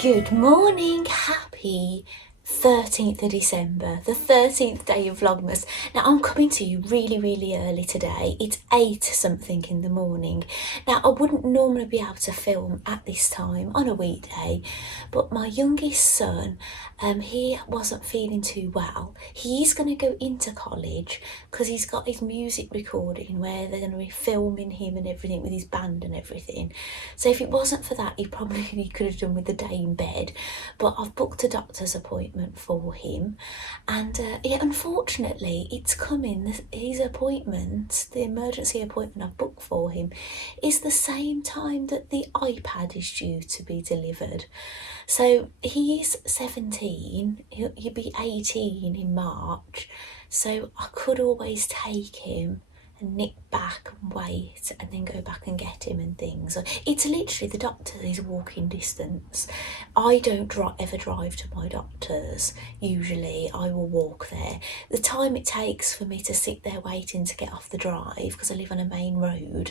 Good morning, happy 13th of December, the 13th day of Vlogmas. Now I'm coming to you really early today. It's 8 something in the morning. Now I wouldn't normally be able to film at this time on a weekday, but my youngest son, he wasn't feeling too well. He is going to go into college because he's got his music recording where they're going to be filming him and everything with his band and everything. So if it wasn't for that, he probably could have done with the day in bed. But I've booked a doctor's appointment for him, and yeah, unfortunately it's coming. His appointment, the emergency appointment I've booked for him, is the same time that the iPad is due to be delivered. So he's 17, he'll be 18 in March, so I could always take him and nip back and wait and then go back and get him and things. It's literally, the doctor is walking distance. I don't ever drive to my doctor's. Usually I will walk there. The time it takes for me to sit there waiting to get off the drive, because I live on a main road,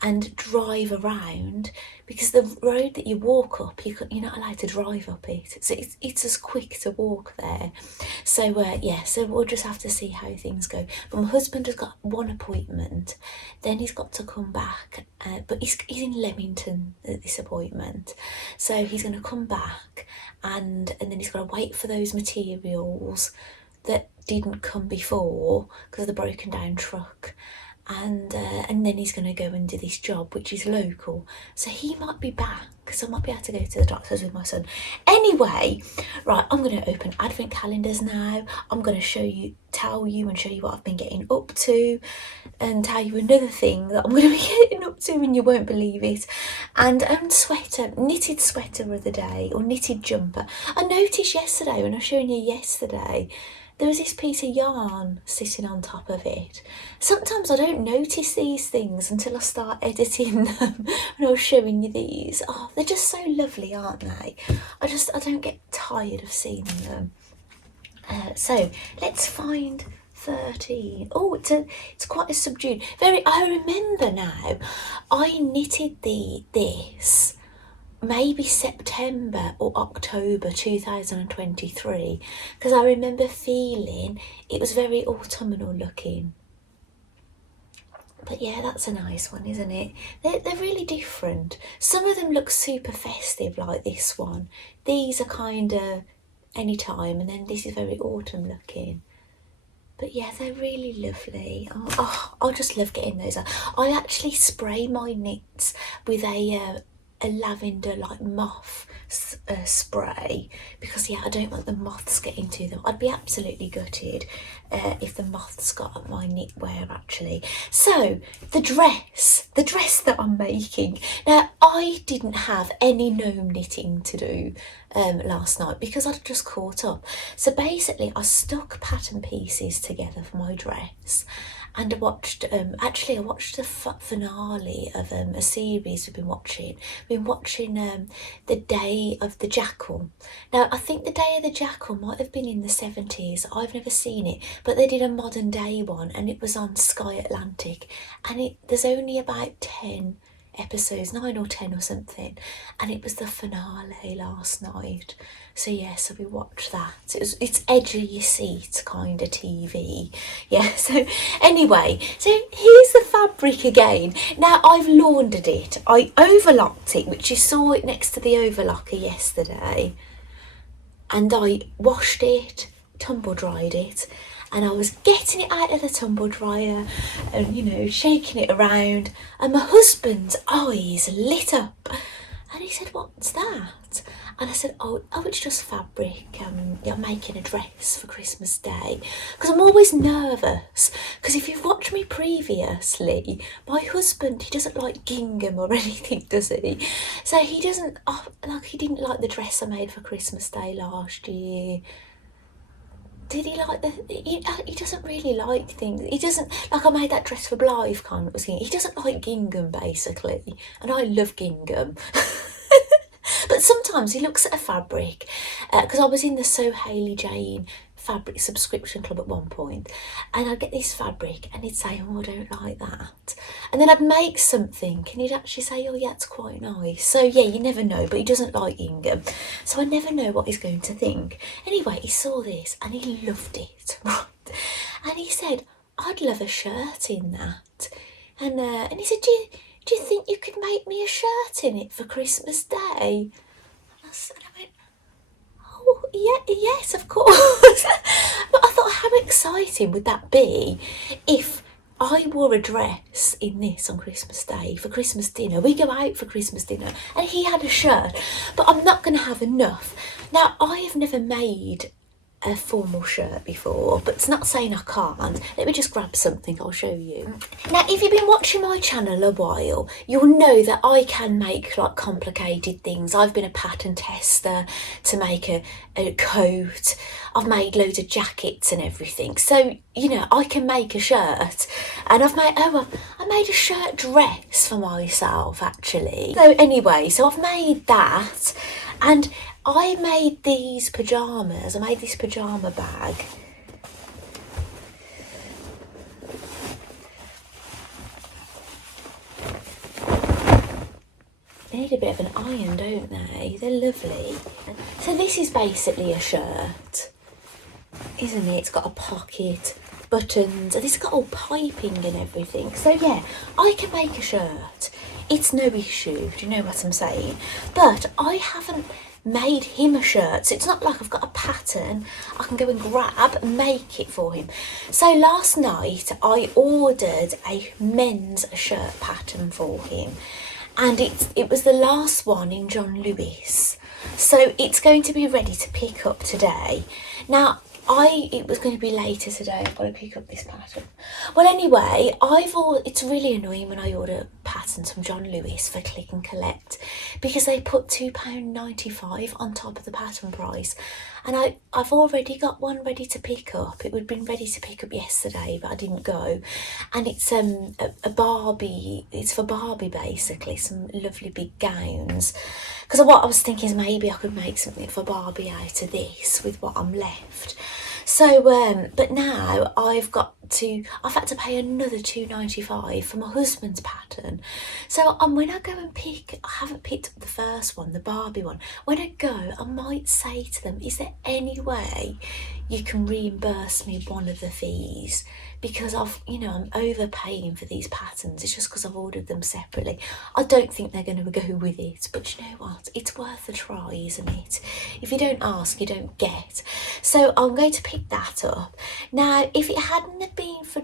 and drive around, because the road that you walk up, you're not allowed to drive up it, so it's as quick to walk there. So yeah, so we'll just have to see how things go. But my husband has got one appointment, then he's got to come back, but he's in Leamington at this appointment, so he's going to come back, and then he's got to wait for those materials that didn't come before because of the broken down truck. And then he's going to go and do this job, which is local. So he might be back, so I might be able to go to the doctor's with my son. Anyway, right, I'm going to open advent calendars now. I'm going to tell you what I've been getting up to, and tell you another thing that I'm going to be getting up to and you won't believe it. And knitted sweater of the day, or knitted jumper. I noticed yesterday, when I was showing you yesterday, there was this piece of yarn sitting on top of it. Sometimes I don't notice these things until I start editing them. When I was showing you these, oh, they're just so lovely, aren't they? I don't get tired of seeing them. So let's find 13. Oh, it's quite a subdued. I remember now. I knitted this maybe September or October 2023, because I remember feeling it was very autumnal looking. But yeah, that's a nice one, isn't it? They're really different. Some of them look super festive, like this one. These are kind of anytime, and then this is very autumn looking. But yeah, they're really lovely. I just love getting those out. I actually spray my knits with a lavender like moth spray, because yeah, I don't want the moths getting to them. I'd be absolutely gutted if the moths got at my knitwear actually. So the dress that I'm making now, I didn't have any gnome knitting to do last night because I'd just caught up. So basically I stuck pattern pieces together for my dress, and I watched the finale of a series we've been watching. We've been watching The Day of the Jackal. Now I think The Day of the Jackal might have been in the 70s. I've never seen it, but they did a modern day one, and it was on Sky Atlantic, and there's only about 10 episodes, 9 or 10 or something, and it was the finale last night. So yeah, so we watched that. It's edge of your seat kind of TV. Yeah, so anyway, so here's the fabric again. Now I've laundered it. I overlocked it, which you saw it next to the overlocker yesterday, and I washed it, tumble dried it, and I was getting it out of the tumble dryer and shaking it around, and my husband's eyes lit up, and he said, "What's that?" And I said, oh, it's just fabric. I'm making a dress for Christmas Day. Because I'm always nervous. Because if you've watched me previously, my husband, he doesn't like gingham or anything, does he? So he didn't like the dress I made for Christmas Day last year. Did he like he doesn't really like things. He doesn't, like I made that dress for BlytheCon, he doesn't like gingham basically. And I love gingham. But sometimes he looks at a fabric, because I was in the So Hayley Jane fabric subscription club at one point, and I'd get this fabric and he'd say, "Oh, I don't like that." and then I'd make something and he'd actually say, oh yeah, it's quite nice. So yeah, you never know, but he doesn't like Ingham, so I never know what he's going to think. Anyway, he saw this and he loved it, right? And he said, I'd love a shirt in that. And he said, do you think you could make me a shirt in it for Christmas Day? And I went, oh, yeah, yes, of course. But I thought, how exciting would that be if I wore a dress in this on Christmas Day for Christmas dinner. We go out for Christmas dinner and he had a shirt, but I'm not going to have enough. Now, I have never made a formal shirt before, but it's not saying I can't. Let me just grab something, I'll show you. Now, if you've been watching my channel a while, you'll know that I can make like complicated things. I've been a pattern tester to make a coat. I've made loads of jackets and everything. So, you know, I can make a shirt. And I made a shirt dress for myself actually. So anyway, so I've made that, and I made these pyjamas. I made this pyjama bag. They need a bit of an iron, don't they? They're lovely. So this is basically a shirt, isn't it? It's got a pocket, buttons, and it's got all piping and everything. So yeah, I can make a shirt. It's no issue, do you know what I'm saying? But I haven't made him a shirt, so it's not like I've got a pattern I can go and grab and make it for him. So last night I ordered a men's shirt pattern for him, and it was the last one in John Lewis, so it's going to be ready to pick up today. Now it was going to be later today. I've got to pick up this pattern. Well, anyway, it's really annoying when I order patterns from John Lewis for click and collect, because they put £2.95 on top of the pattern price, and I've already got one ready to pick up. It would have been ready to pick up yesterday, but I didn't go. And it's a Barbie. It's for Barbie basically, some lovely big gowns. Because what I was thinking is maybe I could make something for Barbie out of this with what I'm left. So, but now I've had to pay another £2.95 for my husband's pattern. So when I go and I haven't picked up the first one, the Barbie one. When I go, I might say to them, is there any way you can reimburse me one of the fees? Because I'm overpaying for these patterns. It's just because I've ordered them separately. I don't think they're going to go with it, but you know what? It's worth a try, isn't it? If you don't ask, you don't get. So I'm going to pick that up. Now, if it hadn't have been for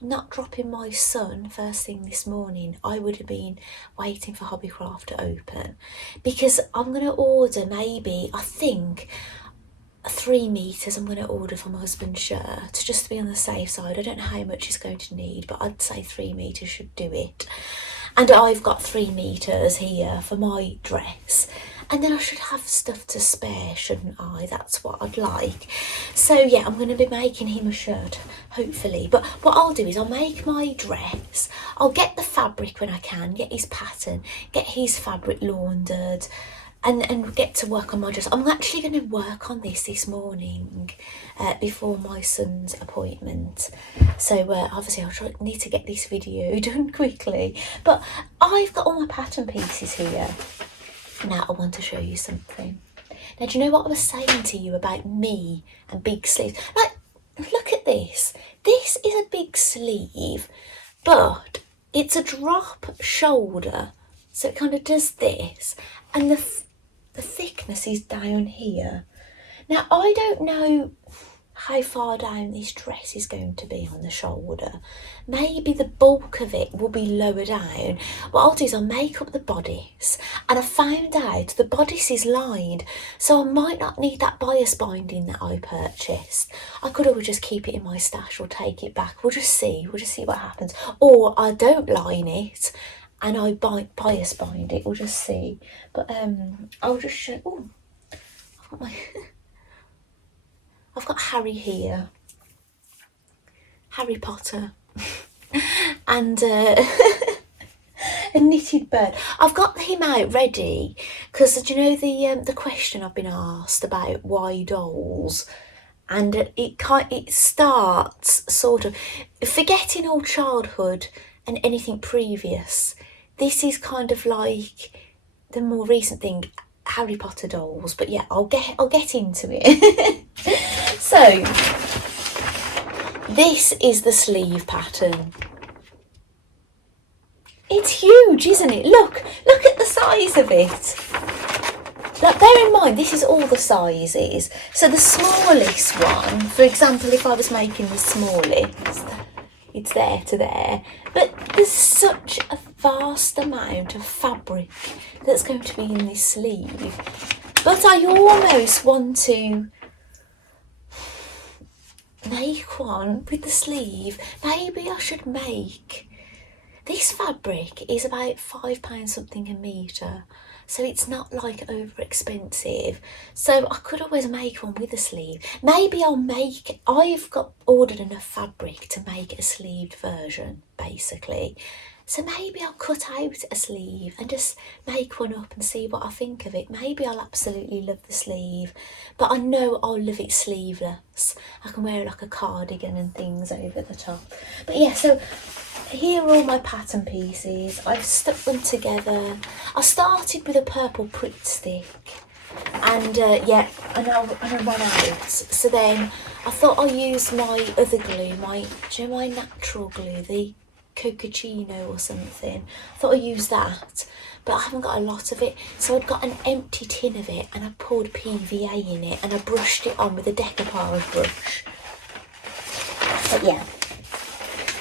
not dropping my son first thing this morning, I would have been waiting for Hobbycraft to open, because I'm going to order maybe, I think, 3 meters I'm going to order for my husband's shirt, just to be on the safe side. I don't know how much he's going to need, but I'd say 3 meters should do it. And I've got 3 meters here for my dress, and then I should have stuff to spare, shouldn't I? That's what I'd like. So yeah, I'm going to be making him a shirt, hopefully. But what I'll do is I'll make my dress, I'll get the fabric when I can, get his pattern, get his fabric laundered, and get to work on my dress. I'm actually going to work on this morning before my son's appointment. So obviously I'll need to get this video done quickly. But I've got all my pattern pieces here. Now I want to show you something. Now, do you know what I was saying to you about me and big sleeves? Like, look at this. This is a big sleeve, but it's a drop shoulder. So it kind of does this, and the thickness is down here. Now, I don't know how far down this dress is going to be on the shoulder. Maybe the bulk of it will be lower down. What I'll do is I'll make up the bodice, and I found out the bodice is lined, so I might not need that bias binding that I purchased. I could always just keep it in my stash or take it back. We'll just see what happens. Or I don't line it and I bias bind it. We'll just see. But I'll just show. Oh, I've got Harry here, Harry Potter, and a knitted bird. I've got him out ready because, do you know the question I've been asked about why dolls? And it starts sort of forgetting all childhood and anything previous. This is kind of like the more recent thing, Harry Potter dolls, but yeah, I'll get into it. So this is the sleeve pattern. It's huge, isn't it? Look at the size of it. Like, bear in mind, this is all the sizes. So the smallest one, for example, if I was making the smallest, it's there to there. But there's such a vast amount of fabric that's going to be in this sleeve. But I almost want to make one with the sleeve. Maybe I should make... This fabric is about £5 something a metre, so it's not like over expensive. So I could always make one with a sleeve. Maybe I've ordered enough fabric to make a sleeved version, basically. So maybe I'll cut out a sleeve and just make one up and see what I think of it. Maybe I'll absolutely love the sleeve, but I know I'll love it sleeveless. I can wear like a cardigan and things over the top. But yeah, so here are all my pattern pieces. I've stuck them together. I started with a purple Pritt stick, and yeah, and I ran out. So then I thought I'll use my other glue, my natural glue, the Cocacino or something. I thought I'd use that, but I haven't got a lot of it. So I'd got an empty tin of it, and I poured PVA in it, and I brushed it on with a decoupage brush. But yeah.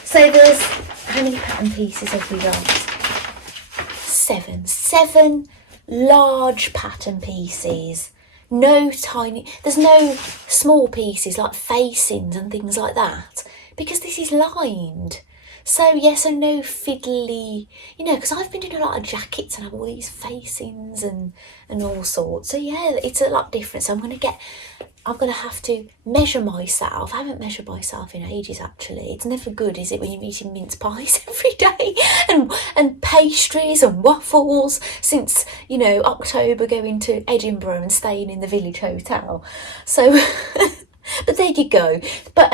So there's, how many pattern pieces have we got? 7. 7 large pattern pieces. No tiny, there's no small pieces like facings and things like that, because this is lined. So yes, so no fiddly, because I've been doing a lot of jackets and have all these facings and all sorts. So yeah, it's a lot different. So I'm going to have to measure myself. I haven't measured myself in ages, actually. It's never good, is it, when you're eating mince pies every day and pastries and waffles since, October, going to Edinburgh and staying in the village hotel. So... But there you go. But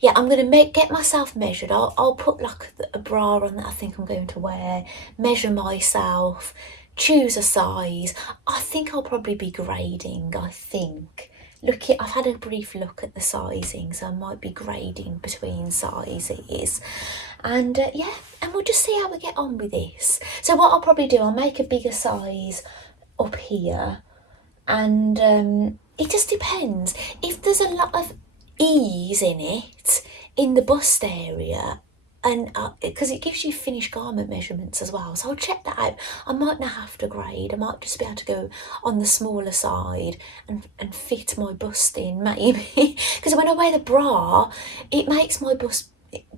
yeah, I'm going to get myself measured. I'll put like a bra on that I think I'm going to wear, measure myself, choose a size. I think I'll probably be grading, I think. I've had a brief look at the sizing, so I might be grading between sizes. And yeah, and we'll just see how we get on with this. So what I'll probably do, I'll make a bigger size up here, and it just depends. If there's a lot of ease in it, in the bust area, and because it gives you finished garment measurements as well, so I'll check that out. I might not have to grade. I might just be able to go on the smaller side and fit my bust in, maybe. Because when I wear the bra, it makes my bust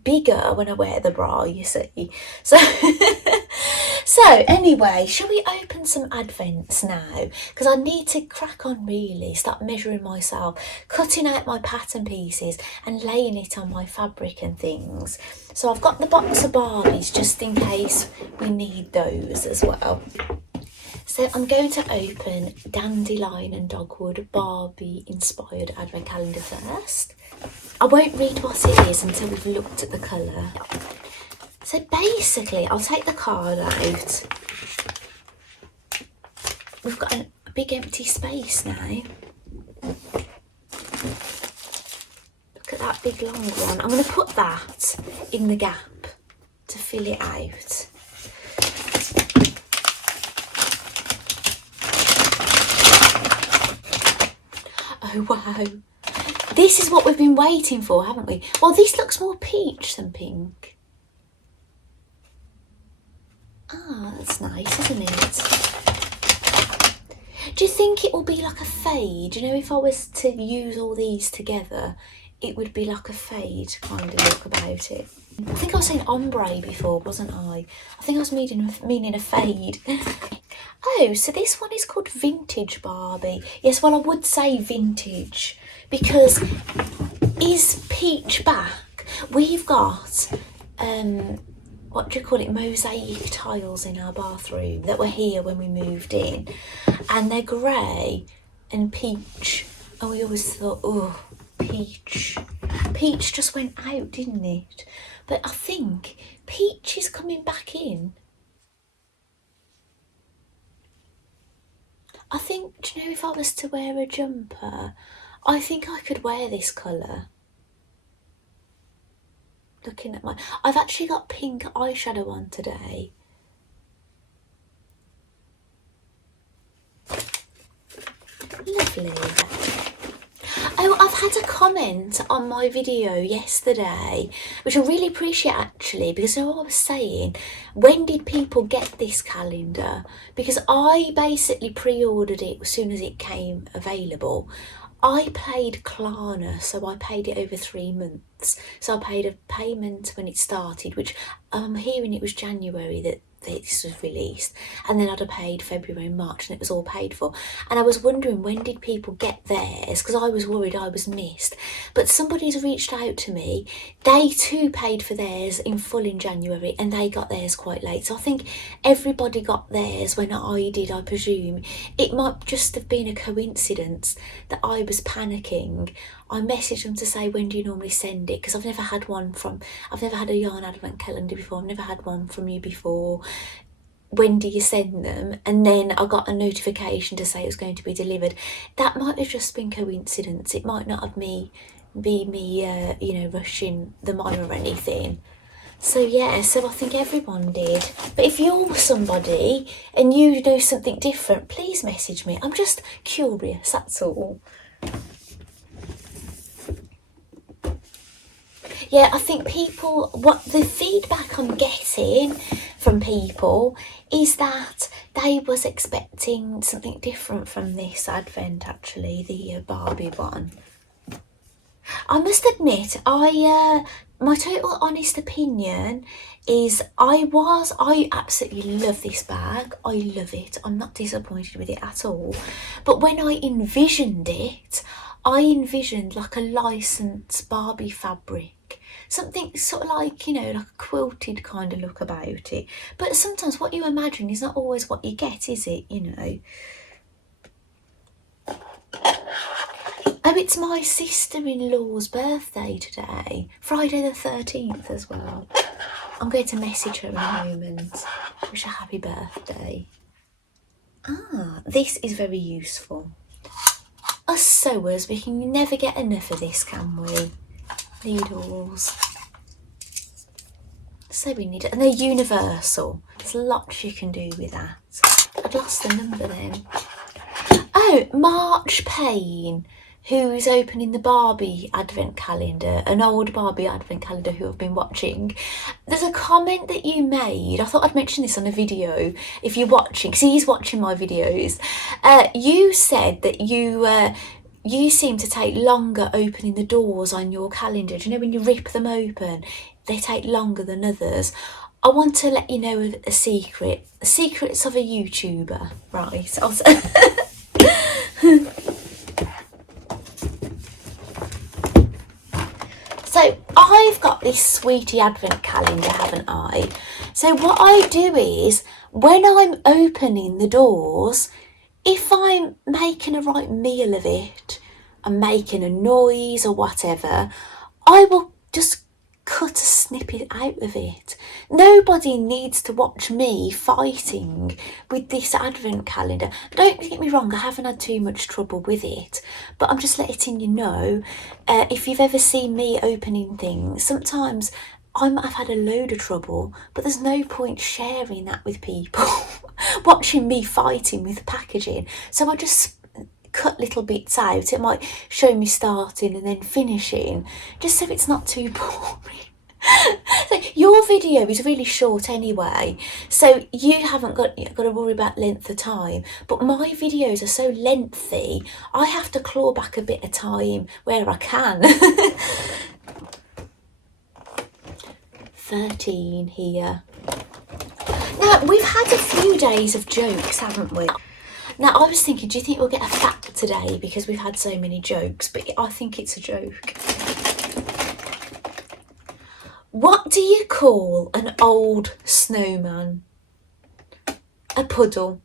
bigger when I wear the bra, you see. So so anyway, shall we open some advents now? Because I need to crack on, really, start measuring myself, cutting out my pattern pieces and laying it on my fabric and things. So I've got the box of Barbies just in case we need those as well. So I'm going to open Dandelion and Dogwood Barbie inspired advent calendar first. I won't read what it is until we've looked at the colour. So basically, I'll take the card out. We've got a big empty space now. Look at that big long one. I'm going to put that in the gap to fill it out. Oh wow. This is what we've been waiting for, haven't we? Well, this looks more peach than pink. Ah, that's nice, isn't it? Do you think it will be like a fade? If I was to use all these together, it would be like a fade kind of look about it. I think I was saying ombre before, wasn't I? I think I was meaning a fade. Oh, so this one is called Vintage Barbie. Yes, well, I would say vintage because is peach back? We've got, what do you call it, mosaic tiles in our bathroom that were here when we moved in. And they're grey and peach. And we always thought, oh, peach. Peach just went out, didn't it? But I think Peach is coming back in. I think, do you know, if I was to wear a jumper, I think I could wear this colour. Looking at I've actually got pink eyeshadow on today. Lovely. Oh, I've had a comment on my video yesterday, which I really appreciate actually, because I was saying, when did people get this calendar? Because I basically pre-ordered it as soon as it came available. I paid Klarna, so I paid it over 3 months. So I paid a payment when it started, which I'm hearing it was January that this was released, and then I'd have paid February and March, and it was all paid for. And I was wondering, when did people get theirs, because I was worried I was missed. But somebody's reached out to me, they too paid for theirs in full in January, and they got theirs quite late. So I think everybody got theirs when I did, I presume. It might just have been a coincidence that I was panicking. I messaged them to say, when do you normally send it? Because I've never had a yarn advent calendar before. I've never had one from you before. When do you send them? And then I got a notification to say it was going to be delivered. That might have just been coincidence. It might not have be me, you know, rushing them on or anything. So yeah, so I think everyone did. But if you're somebody and you know something different, please message me. I'm just curious, that's all. Yeah, I think people, what the feedback I'm getting from people is that they was expecting something different from this advent, actually, the Barbie one. I must admit, my total honest opinion is I absolutely love this bag. I love it. I'm not disappointed with it at all. But when I envisioned it, I envisioned like a licensed Barbie fabric. Something sort of like, you know, like a quilted kind of look about it. But sometimes what you imagine is not always what you get, is it, you know? Oh, it's my sister-in-law's birthday today. Friday the 13th as well. I'm going to message her in a moment. Wish her a happy birthday. Ah, this is very useful. Us sewers, we can never get enough of this, can we? Needles. Sewing needle. And they're universal. There's lots you can do with that. I'd lost the number then. Oh, March Payne, who is opening the Barbie advent calendar, an old Barbie advent calendar who I've been watching. There's a comment that you made. I thought I'd mention this on a video if you're watching, because he's watching my videos. You said that you seem to take longer opening the doors on your calendar. Do you know when you rip them open, they take longer than others? I want to let you know a secret. The secrets of a YouTuber, right? So I've got this sweetie advent calendar, haven't I? So what I do is, when I'm opening the doors, if I'm making a right meal of it, I'm making a noise or whatever, I will just cut a snippet out of it. Nobody needs to watch me fighting with this advent calendar. Don't get me wrong, I haven't had too much trouble with it, but I'm just letting you know, if you've ever seen me opening things, sometimes I might have had a load of trouble, but there's no point sharing that with people, watching me fighting with packaging. So I just cut little bits out. It might show me starting and then finishing, just so it's not too boring. So your video is really short anyway, so you haven't got to worry about length of time, but my videos are so lengthy, I have to claw back a bit of time where I can. 13 here. Now, we've had a few days of jokes, haven't we? Now, I was thinking, do you think we'll get a fact today because we've had so many jokes? But I think it's a joke. What do you call an old snowman? A puddle.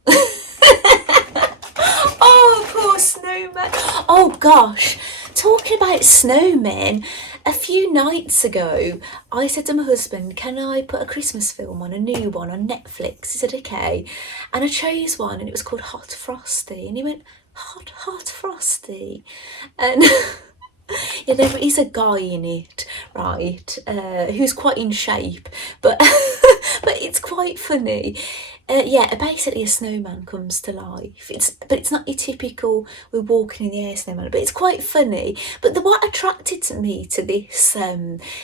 Oh, poor snowman. Oh, gosh. talking about snowmen, a few nights ago, I said to my husband, can I put a Christmas film on, a new one on Netflix? He said, okay. And I chose one and it was called Hot Frosty. And he went, Hot Frosty. And yeah, there is a guy in it, right, who's quite in shape, but but it's quite funny. Yeah, basically a snowman comes to life. But it's not your typical we're walking in the air snowman, but it's quite funny. But what attracted me to this,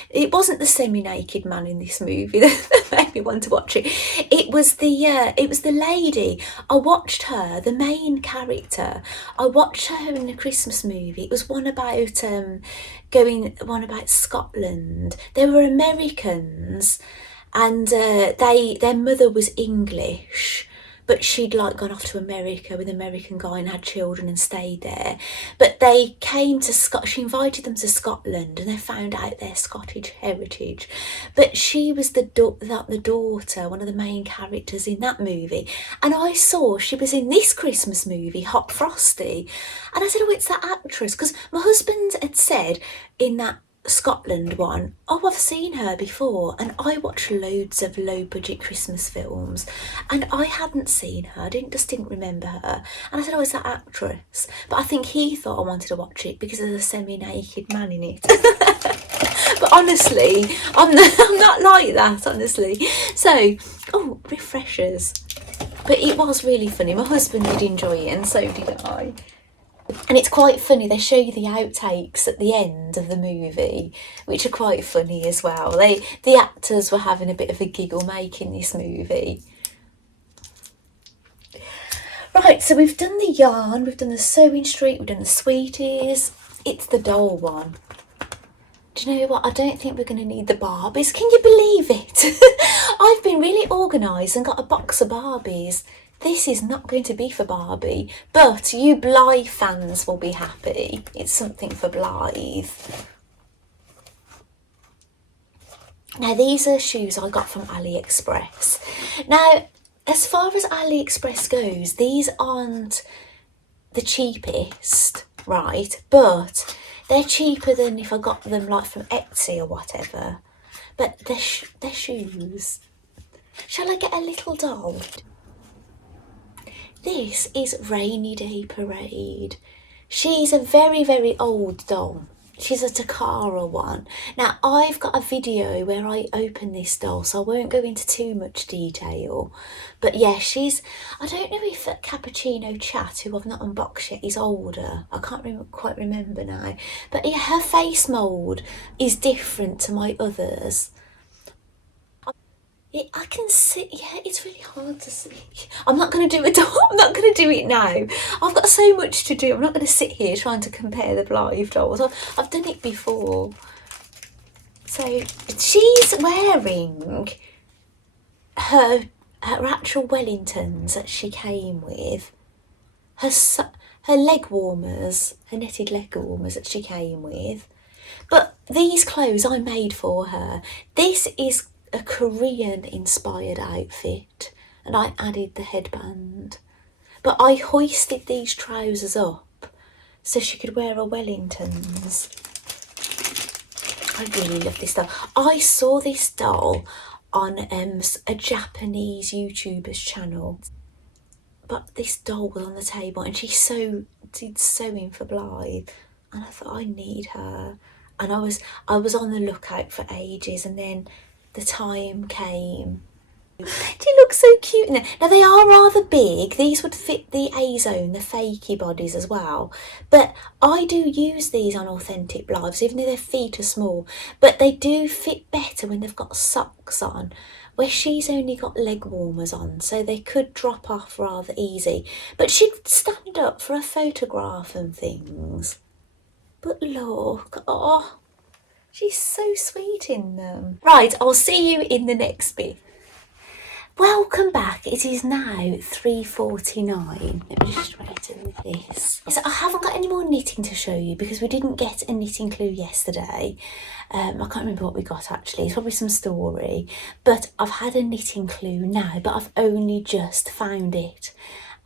it wasn't the semi-naked man in this movie that made me want to watch it. It was the lady. I watched her, the main character. I watched her in a Christmas movie. It was one about one about Scotland. They were Americans. And their mother was English, but she'd like gone off to America with an American guy and had children and stayed there. But they came to she invited them to Scotland and they found out their Scottish heritage. But she was the daughter, one of the main characters in that movie. And I saw she was in this Christmas movie, Hot Frosty. And I said, oh, it's that actress. Because my husband had said in that Scotland one, oh, I've seen her before, and I watch loads of low budget Christmas films and I hadn't seen her. I didn't remember her, and I said, oh, it's that actress. But I think he thought I wanted to watch it because there's a semi-naked man in it. But honestly, I'm not like that, honestly. So, oh, refreshers. But it was really funny. My husband did enjoy it and so did I. And it's quite funny, they show you the outtakes at the end of the movie, which are quite funny as well. The actors were having a bit of a giggle making this movie. Right, so we've done the yarn, we've done the sewing street, we've done the sweeties. It's the doll one. Do you know what? I don't think we're going to need the Barbies. Can you believe it? I've been really organised and got a box of Barbies. This is not going to be for Barbie, but you Blythe fans will be happy. It's something for Blythe. Now, these are shoes I got from AliExpress. Now, as far as AliExpress goes, these aren't the cheapest, right? But they're cheaper than if I got them like from Etsy or whatever. But they're shoes. Shall I get a little doll? This is Rainy Day Parade. She's a very, very old doll. She's a Takara one. Now, I've got a video where I open this doll, so I won't go into too much detail. But yeah, I don't know if Cappuccino Chat, who I've not unboxed yet, is older. I can't quite remember now. But yeah, her face mould is different to my others. I can see, yeah, it's really hard to see. I'm not going to do it. I'm not going to do it now. I've got so much to do. I'm not going to sit here trying to compare the Blythe dolls. I've done it before. So she's wearing her actual Wellingtons that she came with. Her leg warmers, her netted leg warmers that she came with. But these clothes I made for her. This is a Korean inspired outfit and I added the headband, but I hoisted these trousers up so she could wear her Wellingtons. I really love this doll. I saw this doll on a Japanese YouTuber's channel, but this doll was on the table and she did sewing for Blythe, and I thought I need her, and I was on the lookout for ages, and then the time came. She looks so cute in there. Now, they are rather big. These would fit the A-Zone, the fakey bodies as well. But I do use these on authentic Blythes, even though their feet are small. But they do fit better when they've got socks on, where she's only got leg warmers on, so they could drop off rather easy. But she'd stand up for a photograph and things. But look, oh, she's so sweet in them. Right, I'll see you in the next bit. Welcome back. It is now 3:49. Let me just write in this. So I haven't got any more knitting to show you because we didn't get a knitting clue yesterday. I can't remember what we got actually. It's probably some story. But I've had a knitting clue now, but I've only just found it.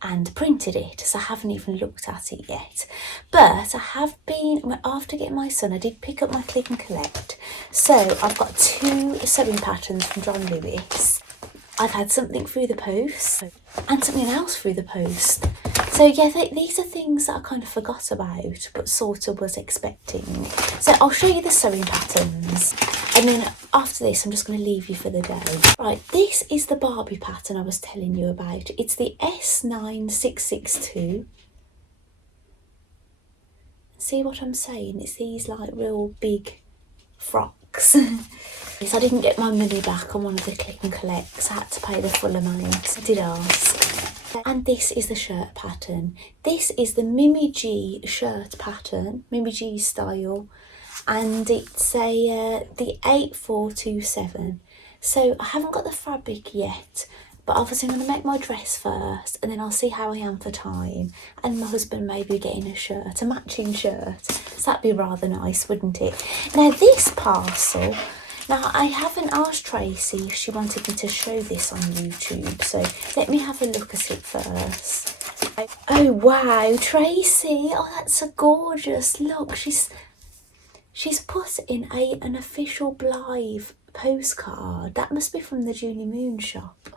and printed it, so I haven't even looked at it yet. But I have been, after getting my son, I did pick up my click and collect. So I've got 2 sewing patterns from John Lewis. I've had something through the post and something else through the post. So yeah, these are things that I kind of forgot about but sort of was expecting. So I'll show you the sewing patterns, and then after this I'm just going to leave you for the day. Right, this is the Barbie pattern I was telling you about. It's the S9662. See what I'm saying? It's these like real big frocks. I didn't get my money back on one of the click and collects. I had to pay the full amount. I did ask. And this is the shirt pattern. This is the Mimi G shirt pattern, Mimi G style, and it's the 8427. So I haven't got the fabric yet, but obviously I'm going to make my dress first, and then I'll see how I am for time. And my husband may be getting a shirt, a matching shirt. So that'd be rather nice, wouldn't it? Now this parcel. Now, I haven't asked Tracy if she wanted me to show this on YouTube, so let me have a look at it first. Oh, wow, Tracy! Oh, that's a gorgeous look. She's put in an official Blythe postcard. That must be from the Junie Moon shop.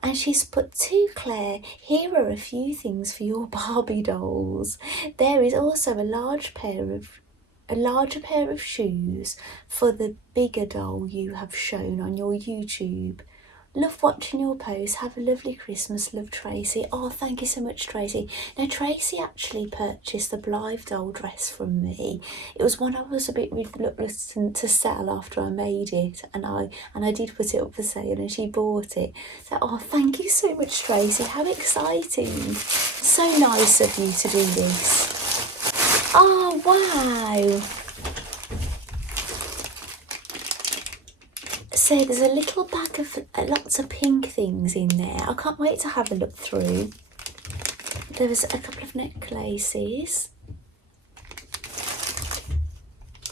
And she's put to Claire, here are a few things for your Barbie dolls. There is also a larger pair of shoes for the bigger doll you have shown on your YouTube. Love watching your posts. Have a lovely Christmas. Love, Tracy. Oh, thank you so much, Tracy. Now, Tracy actually purchased the Blythe doll dress from me. It was one I was a bit reluctant to sell after I made it, and I did put it up for sale, and she bought it. So, oh, thank you so much, Tracy. How exciting. So nice of you to do this. Oh, wow. So there's a little bag of lots of pink things in there. I can't wait to have a look through. There was a couple of necklaces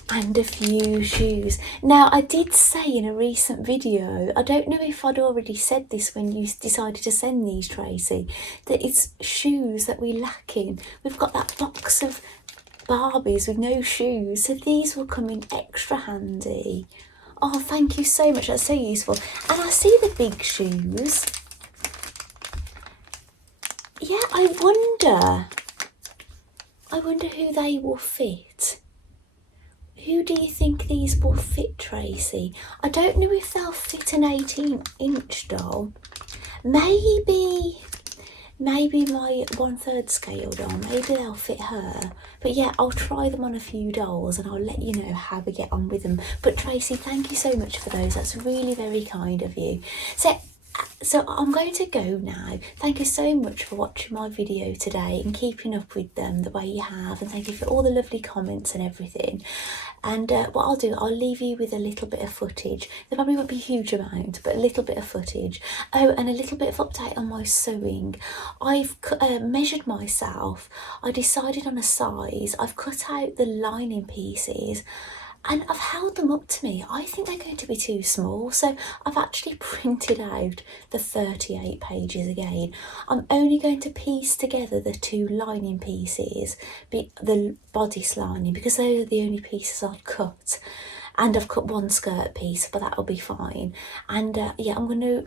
and a few shoes. Now, I did say in a recent video, I don't know if I'd already said this when you decided to send these, Tracy, that it's shoes that we lack in. We've got that box of Barbies with no shoes, so these will come in extra handy. Oh, thank you so much, that's so useful. And I see the big shoes. Yeah, I wonder who they will fit. Who do you think these will fit, Tracy? I don't know if they'll fit an 18-inch doll. Maybe my 1/3 scale doll, maybe they'll fit her. But yeah, I'll try them on a few dolls and I'll let you know how we get on with them. But Tracy, thank you so much for those. That's really very kind of you. So I'm going to go now. Thank you so much for watching my video today and keeping up with them the way you have, and thank you for all the lovely comments and everything. And what I'll do, I'll leave you with a little bit of footage. There probably won't be a huge amount, but a little bit of footage. Oh, and a little bit of update on my sewing. I've measured myself. I decided on a size. I've cut out the lining pieces and I've held them up to me. I think they're going to be too small, so I've actually printed out the 38 pages again. I'm only going to piece together the 2 lining pieces, the bodice lining, because those are the only pieces I've cut. And I've cut 1 skirt piece, but that'll be fine. And yeah, I'm gonna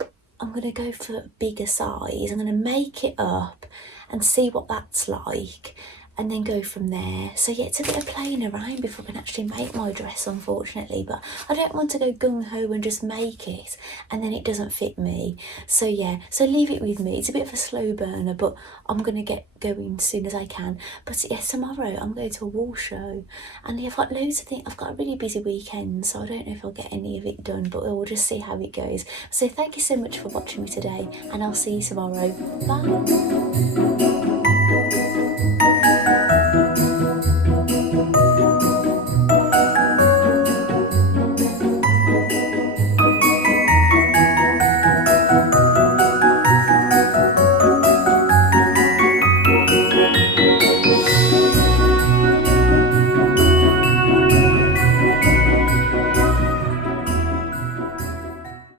go for a bigger size. I'm gonna make it up and see what that's like, and then go from there. So yeah, it's a bit of playing around before I can actually make my dress, unfortunately, but I don't want to go gung-ho and just make it and then it doesn't fit me. So yeah, so leave it with me. It's a bit of a slow burner, but I'm gonna get going as soon as I can. But yeah, tomorrow I'm going to a wall show, and yeah, I've got loads of things. I've got a really busy weekend, so I don't know if I'll get any of it done, but we'll just see how it goes. So thank you so much for watching me today, and I'll see you tomorrow. Bye.